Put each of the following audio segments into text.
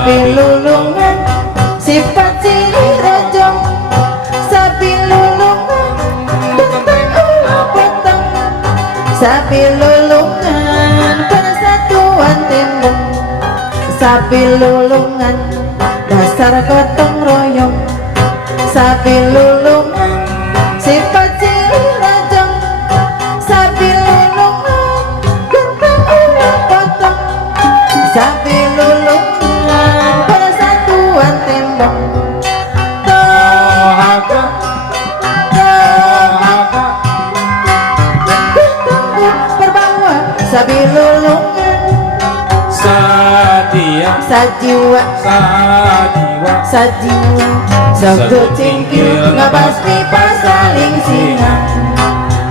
sapi lulungan sifat silih rojong, sapi lulungan genteng ulah potong, sapi lulungan persatuan tembok, sapi lulungan dasar gotong royong, sapi lulungan sifat silih rojong, sapi lulungan genteng ulah potong, sapi lulungan persatuan tembok. Tohaka Tohaka Genteng berbawa sapi lulungan Sadia sajiwa Sadiwa sajiwa sago cingkil ngabasmi pasaling singa,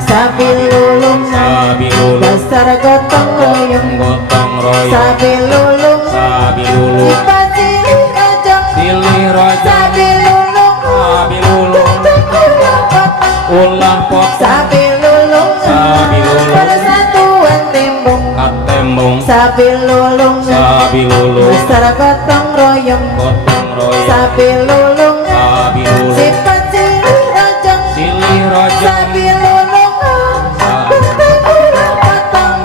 sapi lulungan Sabi lulung dasar gotong royong, gotong royong sapi lulungan Sabi lulung sifat silih rojong, silih rojong sapi lulungan Sabi lulung genteng ulah potong, ulah potong sapi lulungan Sapi lulungan persatuan tembok, katembong sapi lulungan Sabi lulung dasar gotong royong, gotong royong sapi lulungan Sabi lulung sifat silih rojong, silih rojong sapi lulungan genteng ulah potong,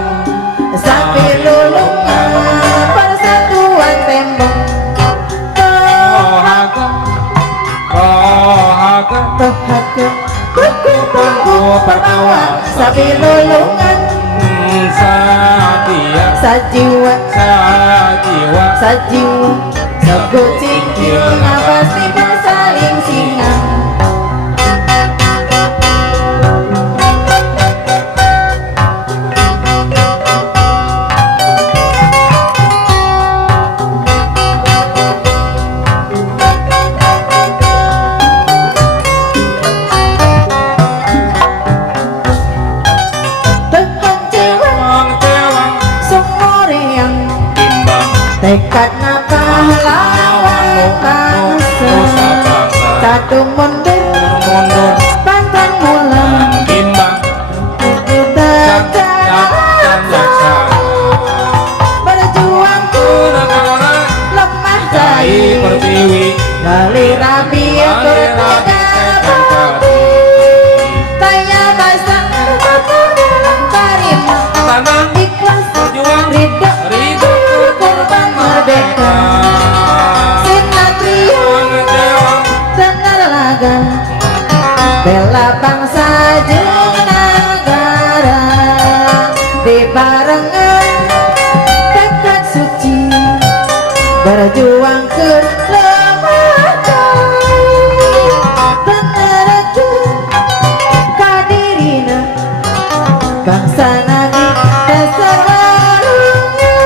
sapi lulungan persatuan tembok. Tohaka Tohaka Tohaka kuku tunggu perbawa sapi lulungan Sadia sajiwa Sadiwa sajiwa sago cingkil ngabasmi pasaling singa. Tekan cewek Wang tewang semoreang timbang tekad pahlawan bangsa, satu mundur mundur pantang mulang timbang kita jaksa berjuang negara lemah Cai jai pertiwi lali rapi bertegak tanya basang dalam karimah tanah ikhlas perjuang ridho ridho kurban merdeka sinatrio Wang tewang tenar laga bela bangsa jeung nagara di barengan tekad suci berjuang ke lemah jai tenarekeun kadirina bangsa nagi dasar warungnya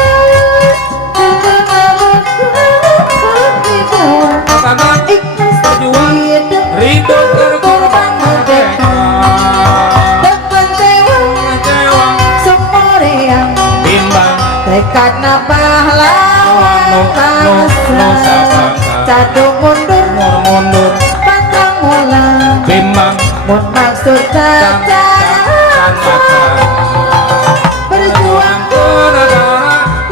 tanah ikhlas perjuang ridho ridho kurban merdeka tekan tewang Wang tewang semoreang timbang tekad pahlawan bangsa cadu mundur mundur pantang mulang bimbang mun maksud saja berjuang negara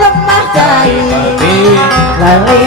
lemah jai pertiwi lali